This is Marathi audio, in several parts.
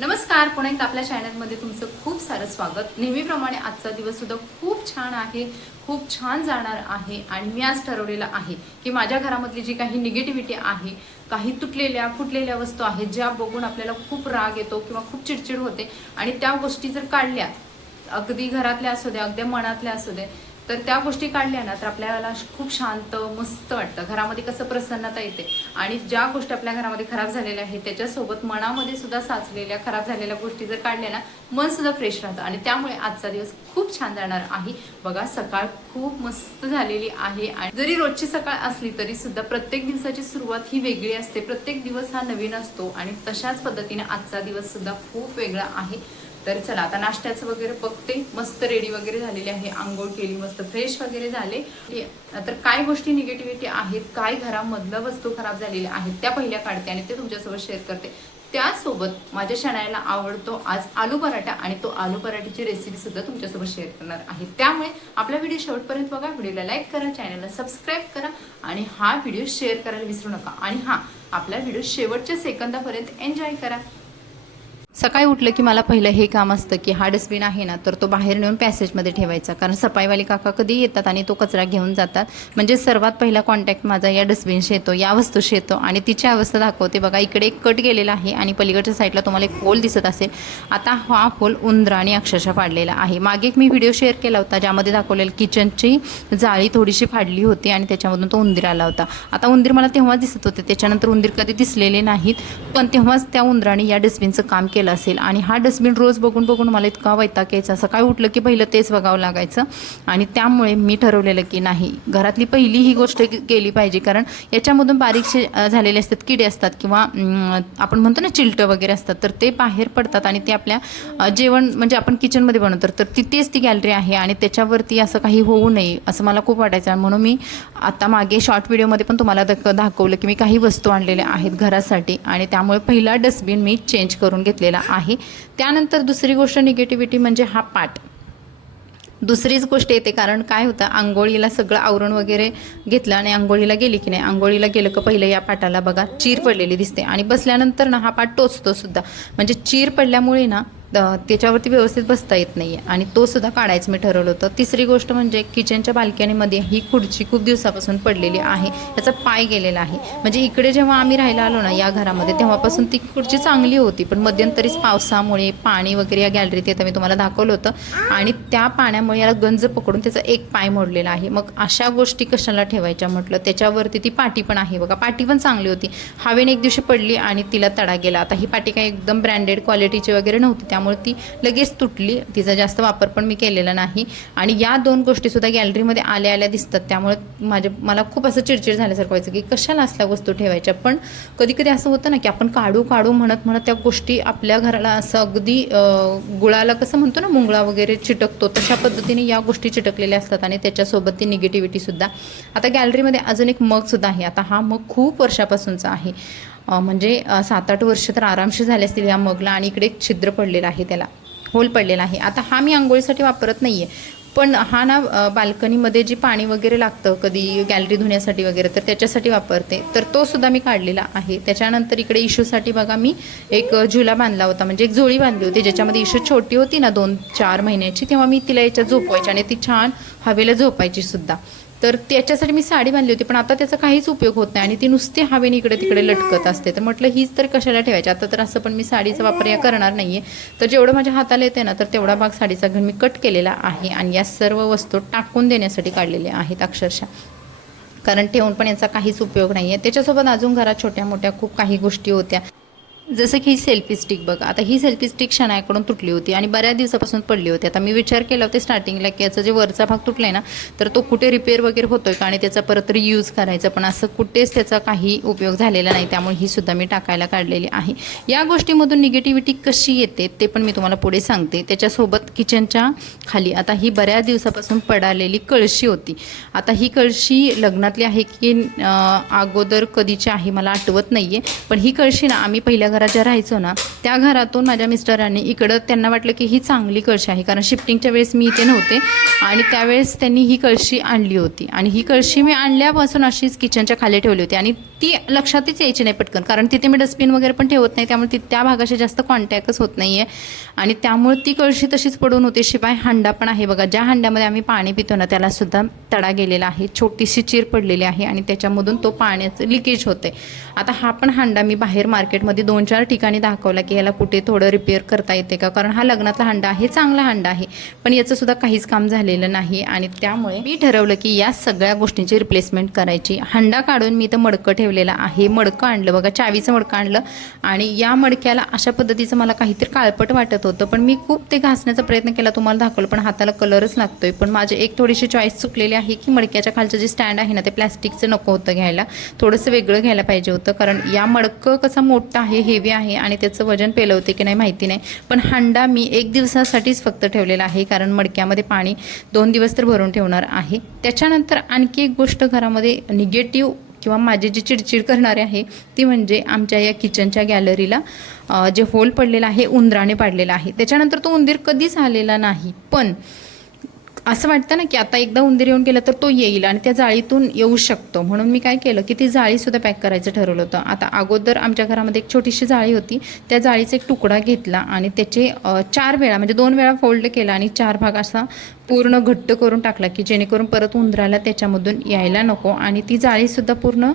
नमस्कार, पुन्हा एकदा आपल्या चॅनलमध्ये तुमचं खूप सारं स्वागत। नेहमीप्रमाणे आजचा दिवस सुद्धा खूप छान आहे, खूप छान जाणार आहे आणि मी आज ठरवलेलं आहे की माझ्या घरामधली जी काही निगेटिव्हिटी आहे, काही तुटलेल्या फुटलेल्या वस्तू आहेत ज्या बघून आपल्याला खूप राग येतो किंवा खूप चिडचिड होते आणि त्या गोष्टी जर काढल्या, अगदी घरातल्या असू द्या अगदी मनातल्या असू द्या, तर त्या गोष्टी काढल्या ना तर आपल्याला खूप शांत मस्त वाटतं। घरामध्ये कसं प्रसन्नता येते आणि ज्या गोष्टी आपल्या घरामध्ये खराब झालेल्या आहेत त्याच्यासोबत मनामध्ये सुद्धा साचलेल्या खराब झालेल्या गोष्टी जर काढल्या ना मन सुद्धा फ्रेश राहतं आणि त्यामुळे आजचा दिवस खूप छान जाणार आहे। बघा, सकाळ खूप मस्त झालेली आहे आणि जरी रोजची सकाळ असली तरी सुद्धा प्रत्येक दिवसाची सुरुवात ही वेगळी असते, प्रत्येक दिवस हा नवीन असतो आणि तशाच पद्धतीने आजचा दिवस सुद्धा खूप वेगळा आहे। तर चला आता नाश्त्याचं वगैरे बघते, मस्त रेडी वगैरे झालेली आहे, आंघोळ केली, मस्त फ्रेश वगैरे झाले। तर काय गोष्टी निगेटिव्हिटी आहेत, काय घरामधल्या वस्तू खराब झालेल्या आहेत त्या पहिल्या काढते आणि ते तुमच्यासोबत शेअर करते। त्यासोबत माझ्या शनायाला आवडतो आज आलू पराठा आणि तो आलू पराठ्याची रेसिपी सुद्धा तुमच्यासोबत शेअर करणार आहे। त्यामुळे आपला व्हिडिओ शेवटपर्यंत बघा, व्हिडिओला लाईक करा, चॅनलला सबस्क्राईब करा आणि हा व्हिडिओ शेअर करायला विसरू नका आणि आपला व्हिडिओ शेवटच्या सेकंदापर्यंत एन्जॉय करा। सकाळी उठलं की मला पहिलं हे काम असतं की हा डस्टबिन आहे ना तर तो बाहेर नेऊन पॅसेजमध्ये ठेवायचा, कारण सफाईवाले काका कधी येतात आणि तो कचरा घेऊन जातात। म्हणजे सर्वात पहिला कॉन्टॅक्ट माझा या डस्टबिनशी येतो, या वस्तूशी येतो आणि तिची अवस्था दाखवते। बघा, इकडे एक कट गेलेला आहे आणि पलीकडच्या साईडला तुम्हाला एक होल दिसत असेल। आता हा होल उंदराने अक्षरशः फाडलेला आहे। मागे एक मी व्हिडिओ शेअर केला होता ज्यामध्ये दाखवलेलं किचनची जाळी थोडीशी फाडली होती आणि त्याच्यामधून तो उंदीर आला होता। आता उंदीर मला तेव्हाच दिसत होते, त्याच्यानंतर उंदीर कधी दिसलेले नाहीत, पण तेव्हाच त्या उंदराने या डस्टबिनचं काम केलं असेल आणि हा डस्टबिन रोज बघून बघून मला इतका वैताग यायचा। सकाळी उठलं की पहिलं तेच बघावं लागायचं आणि त्यामुळे मी ठरवलेलं की नाही, घरातली पहिली ही गोष्ट केली पाहिजे, कारण याच्यामधून बारीकशे झालेले असतात, किडे असतात किंवा आपण म्हणतो ना चिलटं वगैरे असतात, तर ते बाहेर पडतात आणि ते आपल्या जेवण म्हणजे आपण किचनमध्ये बनवतो तर तिथेच ती गॅलरी आहे आणि त्याच्यावरती असं काही होऊ नये असं मला खूप वाटायचं। म्हणून मी आता मागे शॉर्ट व्हिडिओमध्ये पण तुम्हाला दाखवलं की मी काही वस्तू आणलेल्या आहेत घरासाठी आणि त्यामुळे पहिला डस्टबिन मी चेंज करून घेतलेला आहे। त्यानंतर दुसरी गोष्ट निगेटिव्हिटी म्हणजे हा पाट। दुसरीच गोष्ट येते, कारण काय होतं, आंघोळीला सगळं आवरण वगैरे घेतलं आणि आंघोळीला गेली की नाही, आंघोळीला गेलं का पहिलं या पाटाला बघा चीर पडलेली दिसते आणि बसल्यानंतर ना हा पाट टोचतो सुद्धा, म्हणजे चीर पडल्यामुळे ना त्याच्यावरती व्यवस्थित बसता येत नाही आहे आणि तो सुद्धा काढायचं मी ठरवलं होतं। तिसरी गोष्ट म्हणजे किचनच्या बाल्कनीमध्ये ही खुर्ची खूप दिवसापासून पडलेली आहे, त्याचा पाय गेलेला आहे। म्हणजे इकडे जेव्हा आम्ही राहायला आलो ना या घरामध्ये तेव्हापासून ती खुर्ची चांगली होती, पण मध्यंतरीच पावसामुळे पाणी वगैरे या गॅलरीत येतं मी तुम्हाला दाखवलं होतं आणि त्या पाण्यामुळे याला गंज पकडून त्याचा एक पाय मोडलेला आहे। मग अशा गोष्टी कशाला ठेवायच्या म्हटलं, त्याच्यावरती ती पाटी पण आहे बघा, पाटी पण चांगली होती, हवेने एक दिवशी पडली आणि तिला तडा गेला। आता ही पाटी काही एकदम ब्रँडेड क्वालिटीची वगैरे नव्हती, त्यामुळे ती लगेच तुटली, तिचा जास्त वापर पण मी केलेला नाही आणि या दोन गोष्टी सुद्धा गॅलरीमध्ये आल्या आल्या दिसतात, त्यामुळे मला खूप असं चिडचिड झाल्यासारखं व्हायचं की कशाला असल्या वस्तू ठेवायच्या। पण कधी कधी असं होतं ना की आपण काढू काढू म्हणत म्हणत त्या गोष्टी आपल्या घराला असं अगदी गुळाला कसं म्हणतो ना मुंगळा वगैरे चिटकतो, तशा पद्धतीने या गोष्टी चिटकलेल्या असतात आणि त्याच्यासोबत ती निगेटिव्हिटी सुद्धा। आता गॅलरीमध्ये अजून एक मग सुद्धा आहे, आता हा मग खूप वर्षापासूनचा आहे, म्हणजे 7-8 वर्ष तर आरामशी झाले असतील या मगला आणि इकडे एक छिद्र पडलेलं आहे, त्याला होल पडलेला आहे। आता हा मी आंघोळीसाठी वापरत नाही आहे, पण हा ना बाल्कनीमध्ये जी पाणी वगैरे लागतं कधी गॅलरी धुण्यासाठी वगैरे तर त्याच्यासाठी वापरते, तर तो सुद्धा मी काढलेला आहे। त्याच्यानंतर इकडे इशूसाठी बघा मी एक झुला बांधला होता, म्हणजे एक झोळी बांधली होती ज्याच्यामध्ये इशू छोटी होती ना 2-4 महिन्याची, तेव्हा मी तिला याच्यात झोपवायची आणि ती छान हवेला झोपायची सुद्धा, तर त्याच्यासाठी मी साडी बांधली होती, पण आता त्याचा काहीच उपयोग होत नाही आणि ती नुसती हवेने इकडे तिकडे लटकत असते, तर म्हटलं हीच तर कशाला ठेवायची। आता तर असं पण मी साडीचा वापर या करणार नाही आहे, तर जेवढं माझ्या हाताला येते ना तर तेवढा भाग साडीचा घन मी कट केलेला आहे आणि या सर्व वस्तू टाकून देण्यासाठी काढलेल्या आहेत अक्षरशः, कारण ठेवून पण याचा काहीच उपयोग नाही आहे। त्याच्यासोबत अजून घरात छोट्या मोठ्या खूप काही गोष्टी होत्या, जसं की ही सेल्फी स्टिक बघा, आता ही सेल्फी स्टिक शनायाकडून तुटली होती आणि बऱ्याच दिवसापासून पडली होती। आता मी विचार केला होता स्टार्टिंगला की याचा जे वरचा भाग तुटला आहे ना तर तो कुठे रिपेअर वगैरे होतोय का आणि त्याचा परत रियूज करायचा, पण असं कुठेच त्याचा काही उपयोग झालेला नाही, त्यामुळे ही सुद्धा मी टाकायला काढलेली आहे। या गोष्टीमधून निगेटिव्हिटी कशी येते ते पण मी तुम्हाला पुढे सांगते। त्याच्यासोबत किचनच्या खाली आता ही बऱ्याच दिवसापासून पडालेली कळशी होती, आता ही कळशी लग्नातली आहे की अगोदर कधीची आहे मला आठवत नाही आहे, पण ही कळशी ना आम्ही पहिल्या घरात ज्या राहायचो ना, त्या घरातून माझ्या मिस्टरांनी इकडं त्यांना वाटलं की ही चांगली कळशी आहे, कारण शिफ्टिंगच्या वेळेस मी इथे नव्हते आणि त्यावेळेस त्यांनी ही कळशी आणली होती आणि ही कळशी मी आणल्यापासून अशीच किचनच्या खाली ठेवली होती आणि ती लक्षातच यायची नाही पटकन, कारण तिथे मी डस्टबिन वगैरे पण ठेवत नाही, त्यामुळे त्या भागाशी जास्त कॉन्टॅक्टच होत नाही आहे आणि त्यामुळे ती कळशी तशीच पडून होती. शिवाय हांडा पण आहे बघा, ज्या हांड्यामध्ये आम्ही पाणी पितो ना त्यालासुद्धा तडा गेलेला आहे, छोटीशी चीर पडलेली आहे आणि त्याच्यामधून तो पाण्याचं लिकेज होते. आता हा पण हांडा मी बाहेर मार्केटमध्ये 2-4 ठिकाणी दाखवला की याला कुठे थोडं रिपेअर करता येते का, कारण हा लग्नातला हांडा आहे, चांगला हांडा आहे, पण याचं सुद्धा काहीच काम झालेलं नाही आणि त्यामुळे मी ठरवलं की या सगळ्या गोष्टींची रिप्लेसमेंट करायची. हांडा काढून मी इथं मडकं ठेवलेलं आहे, मडकं आणलं बघा, चावीचं मडकं आणलं आणि या मडक्याला अशा पद्धतीचं मला काहीतरी काळपट वाटत होतं, पण मी खूप ते घासण्याचा प्रयत्न केला, तुम्हाला दाखवलं, पण हाताला कलरच लागतोय. पण माझे एक थोडीशी चॉईस चुकलेली आहे की मडक्याच्या खालचं जे स्टँड आहे ना ते प्लॅस्टिकचं नको होतं घ्यायला, थोडंसं वेगळं घ्यायला पाहिजे होतं, कारण या मडकं कसा मोठा आहे, हेवी आहे आणि त्याचं वजन पेलवते की नाही माहिती नाही. पण हांडा मी 1 दिवसासाठीच फक्त ठेवलेला आहे, कारण मडक्यामध्ये पाणी 2 दिवस तर भरून ठेवणार आहे. त्याच्यानंतर आणखी एक गोष्ट घरामध्ये निगेटिव्ह किंवा माझी जी चिडचिड करणारे आहे ती म्हणजे आमच्या या किचनच्या गॅलरीला जे होल पडलेला आहे उंदराने पाडलेला आहे. त्याच्यानंतर तो उंदीर कधीच आलेला नाही, पण असं वाटतं ना की आता एकदा उंदीर येऊन गेलं तर तो येईल आणि त्या जाळीतून येऊ शकतो, म्हणून मी काय केलं की ती जाळीसुद्धा पॅक करायचं ठरवलं होतं. आता अगोदर आमच्या घरामध्ये एक छोटीशी जाळी होती, त्या जाळीचा एक तुकडा घेतला आणि त्याचे 4 वेळा म्हणजे 2 वेळा फोल्ड केला आणि 4 भाग असा पूर्ण घट्ट करून टाकला की जेणेकरून परत उंदराला त्याच्यामधून यायला नको आणि ती जाळीसुद्धा पूर्ण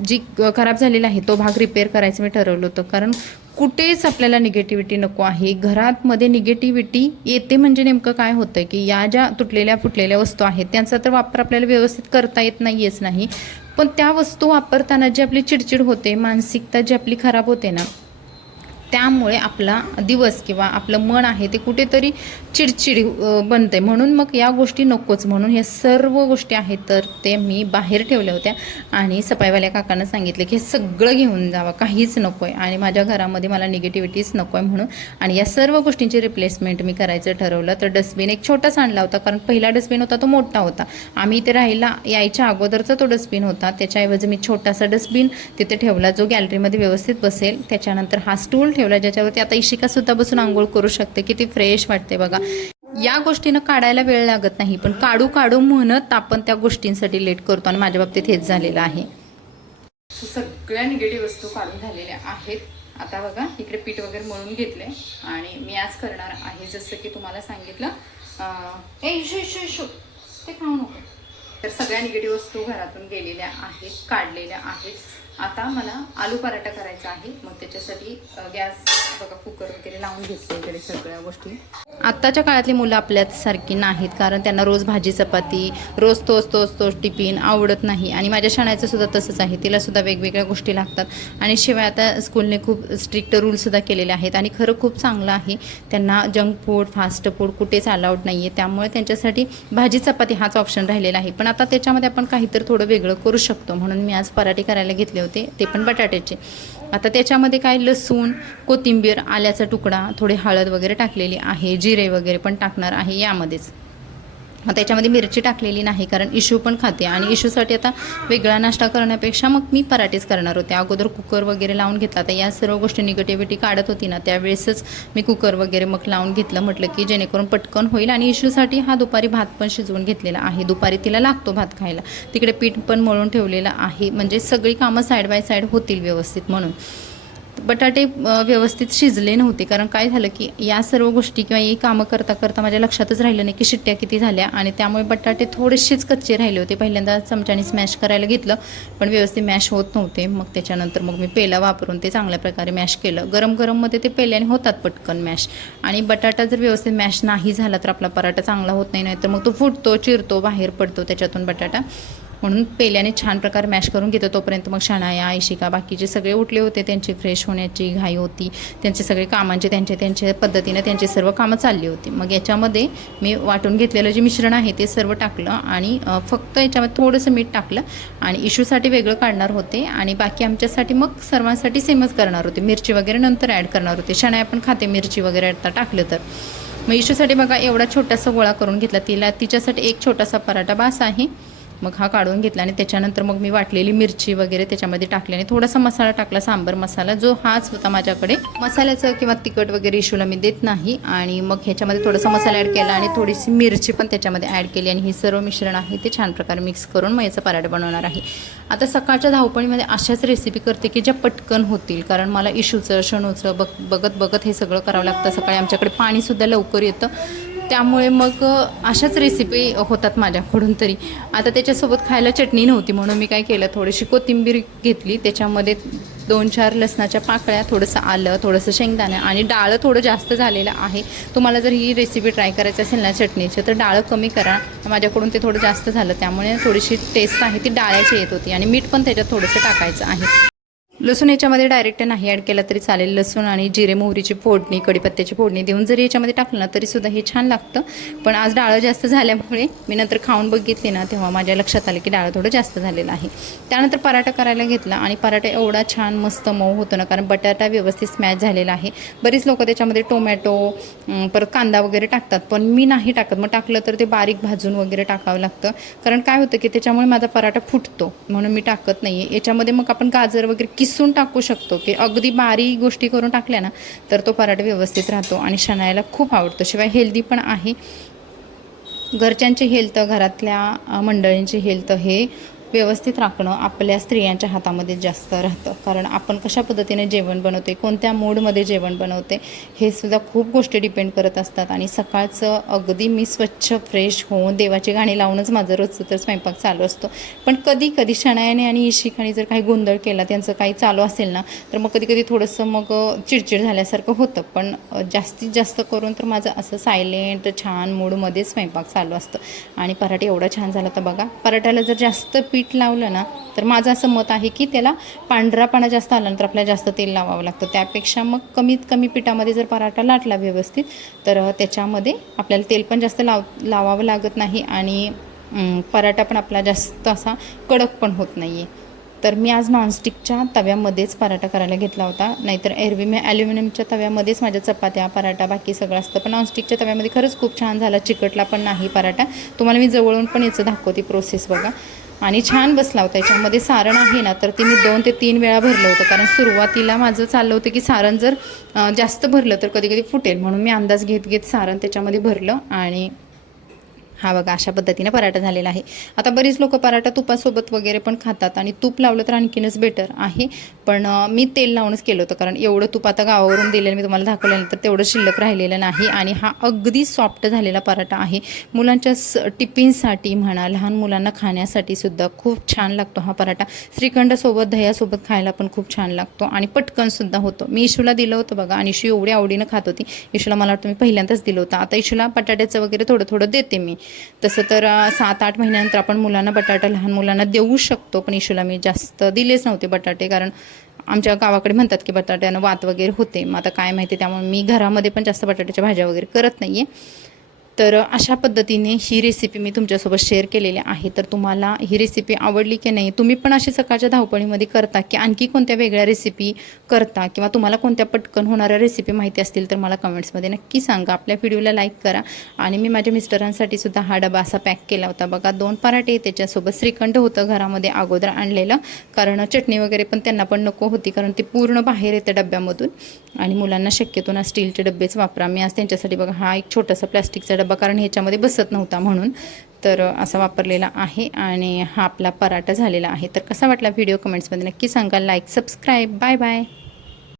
जी खराब झालेली आहे तो भाग रिपेअर करायचं मी ठरवलं होतं, कारण कुठेच आपल्याला निगेटिव्हिटी नको आहे. घरामध्ये निगेटिव्हिटी येते म्हणजे नेमकं काय होतं की या ज्या तुटलेल्या फुटलेल्या वस्तू आहेत त्यांचा तर वापर आपल्याला व्यवस्थित करता येत नाहीच नाही, पण त्या वस्तू वापरताना जी आपली चिडचिड होते, मानसिकता जी आपली खराब होते ना, त्यामुळे आपला दिवस किंवा आपलं मन आहे ते कुठेतरी चिडचिड बनते. म्हणून मग या गोष्टी नकोच, म्हणून या सर्व गोष्टी आहेत तर ते मी बाहेर ठेवल्या होत्या आणि सफाईवाल्या काकांना सांगितले की हे सगळं घेऊन जावं, काहीच नको आहे आणि माझ्या घरामध्ये मला निगेटिव्हिटीच नको आहे म्हणून. आणि या सर्व गोष्टींची रिप्लेसमेंट मी करायचं ठरवलं. तर डस्टबिन एक छोटासा आणला होता, कारण पहिला डस्टबिन होता तो मोठा होता, आम्ही इथे राहायला यायच्या अगोदरचा तो डस्टबिन होता, त्याच्याऐवजी मी छोटासा डस्टबिन तिथे ठेवला जो गॅलरीमध्ये व्यवस्थित बसेल. त्याच्यानंतर हा स्टूल ठेवला ज्याच्यावरती आता इशिका सुद्धा बसून आंघोळ करू शकते, किती फ्रेश वाटते बघा. या गोष्टीनं काढायला वेळ लागत नाही, पण काढू काढू म्हणत आपण त्या गोष्टींसाठी लेट करतो आणि माझ्या बाबतीत हेच झालेलं आहे. सगळ्या निगेटिव्ह वस्तू काढून झालेल्या आहेत. आता बघा इकडे पीठ वगैरे मळून घेतले आणि मी आज करणार आहे जसं की तुम्हाला सांगितलं. ते खाऊ नको. तर सगळ्या निगेटिव्ह वस्तू घरातून गेलेल्या आहेत, काढलेल्या आहेत. आता मला आलू पराठा करायचा आहे, मग त्याच्यासाठी गॅस बघा कुकर वगैरे लावून घेतले इकडे सगळ्या गोष्टी. आत्ताच्या काळातली मुलं आपल्यासारखी नाहीत, कारण त्यांना रोज भाजी चपाती, रोज तोच टिफिन आवडत नाही आणि माझ्या शाळेचं सुद्धा तसंच आहे, तिला सुद्धा वेगवेगळ्या गोष्टी लागतात. आणि शिवाय आता स्कूलने खूप स्ट्रिक्ट रूलसुद्धा केलेले आहेत आणि खरं खूप चांगलं आहे. त्यांना जंक फूड, फास्ट फूड कुठेच अलाउड नाही आहे, त्यामुळे त्यांच्यासाठी भाजी चपाती हाच ऑप्शन राहिलेला आहे. पण आता त्याच्यामध्ये आपण काहीतरी थोडं वेगळं करू शकतो, म्हणून मी आज पराठे करायला घेतले होते, ते पण बटाट्याचे. आता त्याच्यामध्ये काय लसूण, कोथिंबीर, आल्याचा तुकडा, थोडी हळद वगैरे टाकलेली आहे, जिरे वगैरे पण टाकणार आहे यामध्येच. मग त्याच्यामध्ये मिरची टाकलेली नाही, कारण इशू पण खाते आणि इशूसाठी आता वेगळा नाश्ता करण्यापेक्षा मग मी पराठेच करणार होते. अगोदर कुकर वगैरे लावून घेतला. तर या सर्व गोष्टी निगेटिव्हिटी काढत होती ना, त्यावेळेसच मी कुकर वगैरे मग लावून घेतलं, म्हटलं की जेणेकरून पटकन होईल. आणि इशूसाठी हा दुपारी भात पण शिजवून घेतलेला आहे, दुपारी तिला लागतो भात खायला. तिकडे पीठ पण मळून ठेवलेलं आहे, म्हणजे सगळी कामं साईड बाय साईड होतील व्यवस्थित म्हणून. बटाटे व्यवस्थित शिजले नव्हते, कारण काय झालं की या सर्व गोष्टी किंवा ही कामं करता करता माझ्या लक्षातच राहिलं नाही की शिट्ट्या किती झाल्या आणि त्यामुळे बटाटे थोडेसेच कच्चे राहिले होते. पहिल्यांदा चमच्याने स्मॅश करायला घेतलं, पण व्यवस्थित मॅश होत नव्हते. मग त्याच्यानंतर मग मी पेला वापरून ते चांगल्या प्रकारे मॅश केलं. गरममध्ये ते पेल्याने होतात पटकन मॅश. आणि बटाटा जर व्यवस्थित मॅश नाही झाला तर आपला पराठा चांगला होत नाही, तर मग तो फुटतो, चिरतो, बाहेर पडतो त्याच्यातून बटाटा. म्हणून पेल्याने छान प्रकारे मॅश करून घेतो. तोपर्यंत मग शनाया, इशिका बाकीचे सगळे उठले होते, त्यांची फ्रेश होण्याची घाई होती, त्यांचे सगळे कामांचे त्यांच्या पद्धतीने त्यांची सर्व कामं चालली होती. मग याच्यामध्ये मी वाटून घेतलेलं जे मिश्रण आहे ते सर्व टाकलं आणि फक्त याच्यामध्ये थोडंसं मीठ टाकलं आणि इशूसाठी वेगळं काढणार होते आणि बाकी आमच्यासाठी मग सर्वांसाठी सेमच करणार होते. मिरची वगैरे नंतर ॲड करणार होते. शनाया पण खाते मिरची वगैरे आता टाकलं तर. मग इशूसाठी बघा एवढा छोटासा गोळा करून घेतला, तिच्यासाठी एक छोटासा पराठा बास आहे. मग हा काढून घेतला आणि त्याच्यानंतर मग मी वाटलेली मिरची वगैरे त्याच्यामध्ये टाकली आणि थोडासा मसाला टाकला, सांबर मसाला, जो हाच होता माझ्याकडे. मसाल्याचं किंवा तिखट वगैरे इशूला मी देत नाही. आणि मग ह्याच्यामध्ये थोडासा मसाला ॲड केला आणि थोडीशी मिरची पण त्याच्यामध्ये ॲड केली आणि हे सर्व मिश्रण आहे ते छान प्रकारे मिक्स करून मग याचा पराठा बनवणार आहे. आता सकाळच्या धावपळीमध्ये अशाच रेसिपी करते की ज्या पटकन होतील, कारण मला इशूचं शणूचं बघत बघत हे सगळं करावं लागतं. सकाळी आमच्याकडे पाणीसुद्धा लवकर येतं, त्यामुळे मग अशाच रेसिपी होतात माझ्याकडून तरी. आता त्याच्यासोबत खायला चटणी नव्हती म्हणून मी काय केलं, थोडीशी कोथिंबीर घेतली, त्याच्यामध्ये 2-4 लसणाच्या पाकळ्या, थोडंसं आलं, थोडंसं शेंगदाणा आणि डाळ थोडं जास्त झालेलं आहे. तुम्हाला जर ही रेसिपी ट्राय करायची असेल ना चटणीची, तर डाळ कमी करा. माझ्याकडून ते थोडं जास्त झालं, त्यामुळे थोडीशी टेस्ट आहे ती डाळ्याची येत होती. आणि मीठ पण त्याच्यात थोडंसं टाकायचं आहे. लसूण याच्यामध्ये डायरेक्ट नाही ॲड केला तरी चालेल. लसूण आणि जिरे मोहरीची फोडणी, कढीपत्त्याची फोडणी देऊन जरी याच्यामध्ये टाकलं ना तरीसुद्धा हे छान लागतं. पण आज डाळ जास्त झाल्यामुळे मी नंतर खाऊन बघितली ना तेव्हा माझ्या लक्षात आलं की डाळ थोडं जास्त झालेलं आहे. त्यानंतर पराठा करायला घेतला आणि पराठा एवढा छान मस्त मऊ होतो ना, कारण बटाटा व्यवस्थित स्मॅश झालेला आहे. बरीच लोकं त्याच्यामध्ये टोमॅटो परत कांदा वगैरे टाकतात, पण मी नाही टाकत. मग टाकलं तर ते बारीक भाजून वगैरे टाकावं लागतं, कारण काय होतं की त्याच्यामुळे माझा पराठा फुटतो, म्हणून मी टाकत नाही आहे. याच्यामध्ये मग आपण गाजर वगैरे किसून टाकू शकतो, की अगदी बारीक गोष्टी करून टाकल्या ना तर तो पराठा व्यवस्थित राहतो आणि शनायाला खूप आवडतो. शिवाय हेल्दी पण आहे. घरच्यांची हेल्थ, घरातल्या मंडळींची हेल्थ हे व्यवस्थित राखणं आपल्या स्त्रियांच्या हातामध्ये जास्त राहतं. कारण आपण कशा पद्धतीने जेवण बनवते, कोणत्या मूडमध्ये जेवण बनवते, हे सुद्धा खूप गोष्टी डिपेंड करत असतात. आणि सकाळचं अगदी मी स्वच्छ फ्रेश होऊन देवाची गाणी लावूनच माझं रोजचं तर स्वयंपाक चालू असतो. पण कधी कधी शनायाने आणि इशिकाने जर काही गोंधळ केला, त्यांचं काही चालू असेल ना, तर मग कधी कधी थोडंसं मग चिडचिड झाल्यासारखं होतं. पण जास्तीत जास्त करून तर माझं असं सायलेंट छान मूडमध्ये स्वयंपाक चालू असतं. आणि पराठा एवढा छान झाला तर बघा. पराठ्याला जर जास्त पीठ लावलं ना तर माझं असं मत आहे की त्याला पांढरापणा जास्त आला तर आपल्याला जास्त तेल लावावं लागतं. त्यापेक्षा मग कमीत कमी पिठामध्ये जर पराठा लाटला व्यवस्थित तर त्याच्यामध्ये आपल्याला तेल पण जास्त लावावं लागत नाही आणि पराठा पण आपला जास्त असा कडक पण होत नाही आहे. तर मी आज नॉनस्टिकच्या तव्यामध्येच पराठा करायला घेतला होता, नाहीतर एरवी मी ॲल्युमिनियमच्या तव्यामध्येच माझ्या चपात्या, पराठा बाकी सगळं असतं. पण नॉनस्टिकच्या तव्यामध्ये खरंच खूप छान झाला, चिकटला पण नाही पराठा. तुम्हाला मी जवळून पण याचं दाखवते प्रोसेस बघा. आणि छान बसला होता. याच्यामध्ये सारण आहे ना तर ते मी 2 ते 3 वेळा भरलं होतं, कारण सुरुवातीला माझं चाललं होतं की सारण जर जास्त भरलं तर कधी कधी फुटेल, म्हणून मी अंदाज घेत घेत सारण त्याच्यामध्ये भरलं. आणि हा बघा अशा पद्धतीने पराठा झालेला आहे. आता बरीच लोक पराठा तुपासोबत वगैरे पण खातात आणि तूप लावलं तर आणखीनच बेटर आहे. पण मी तेल लावूनच केलं होतं, कारण एवढं तूप आता गावावरून दिलेलं मी तुम्हाला दाखवल्यानंतर तेवढं शिल्लक राहिलेलं नाही. आणि हा अगदी सॉफ्ट झालेला पराठा आहे. मुलांच्या टिफिनसाठी म्हणा, लहान मुलांना खाण्यासाठी सुद्धा खूप छान लागतो हा पराठा. श्रीखंडासोबत दह्यासोबत खायला पण खूप छान लागतो आणि पटकनसुद्धा होतो. मी इशूला दिलं होतं बघा आणि इशू एवढी आवडीनं खात होती. इशूला मला वाटतं मी पहिल्यांदाच दिलं होतं. आता इशूला बटाट्याचं वगैरे थोडं थोडं देते मी. तसं तर 7-8 महिन्यानंतर आपण मुलांना बटाटा लहान मुलांना देऊ शकतो, पण इशूला मी जास्त दिलेच नव्हते बटाटे, कारण आमच्या गावाकडे म्हणतात की बटाट्यानं वात वगैरे होते. मग आता काय माहिती, त्यामुळे मी घरामध्ये पण जास्त बटाट्याच्या भाज्या वगैरे करत नाही आहे. तर अशा पद्धतीने ही रेसिपी मी तुमच्यासोबत शेअर केलेली आहे. तर तुम्हाला ही रेसिपी आवडली की नाही, तुम्ही पण अशी सकाळच्या धावपळीमध्ये करता की आणखी कोणत्या वेगळ्या रेसिपी करता, किंवा तुम्हाला कोणत्या पटकन होणाऱ्या रेसिपी माहिती असतील तर मला कमेंट्समध्ये नक्की सांगा. आपल्या व्हिडिओला लाईक करा. आणि मी माझ्या मिस्टरांसाठी सुद्धा हा डबा असा पॅक केला होता बघा. 2 पराठे, त्याच्यासोबत श्रीखंड होतं घरामध्ये अगोदर आणलेलं, कारण चटणी वगैरे पण त्यांना पण नको होती, कारण ते पूर्ण बाहेर येतं डब्यामधून. आणि मुलांना शक्यतो ना स्टीलचे डब्बेच वापरा. मी आज त्यांच्यासाठी बघा हा एक छोटासा प्लास्टिकचा डब्बा, कारण ह्याच्यामध्ये बसत नव्हता म्हणून तर असा वापरलेला आहे. आणि हा आपला पराठा झालेला आहे. तर कसा वाटला व्हिडिओ कमेंट्समध्ये नक्की सांगा. Like, subscribe. Bye bye.